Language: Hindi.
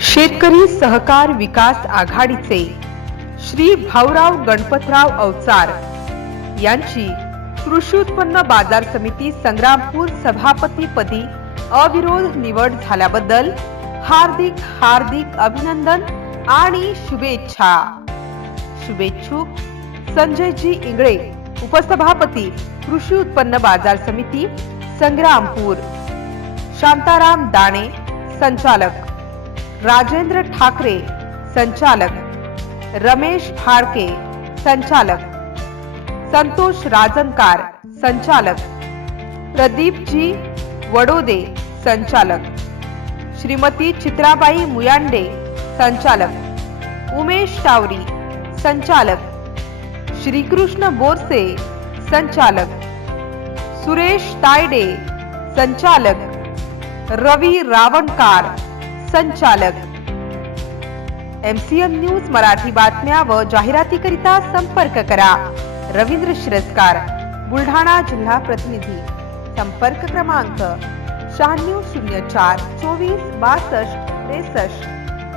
शेतकरी सहकार विकास आघाडीचे श्री भाऊराव गणपतराव अवचार यांची कृषी उत्पन्न बाजार समिती संग्रामपूर सभापतीपदी अविरोध निवड झाल्याबद्दल हार्दिक हार्दिक अभिनंदन आणि शुभेच्छा. शुभेच्छुक संजयजी इंगळे उपसभापती कृषी उत्पन्न बाजार समिती संग्रामपूर. शांताराम दाणे, संचालक। राजेंद्र ठाकरे, संचालक। रमेश फाळके संचालक। संतोष राजनकार, संचालक। प्रदीपजी वडोदे, संचालक। श्रीमती चित्राबाई मुयांडे, संचालक। उमेश टावरी, संचालक। श्रीकृष्ण बोरसे, संचालक। सुरेश तायडे, संचालक। रवी रावणकार, संचालक. एमसीएन न्यूज़ मराठी बातम्या व जाहिरातीकरिता संपर्क करा. रवींद्र शिरस्कार, बुलढाणा जिल्हा प्रतिनिधी. संपर्क क्रमांक शहाण्णव शून्य चार चोवीस बासष्ट त्रेसष्ट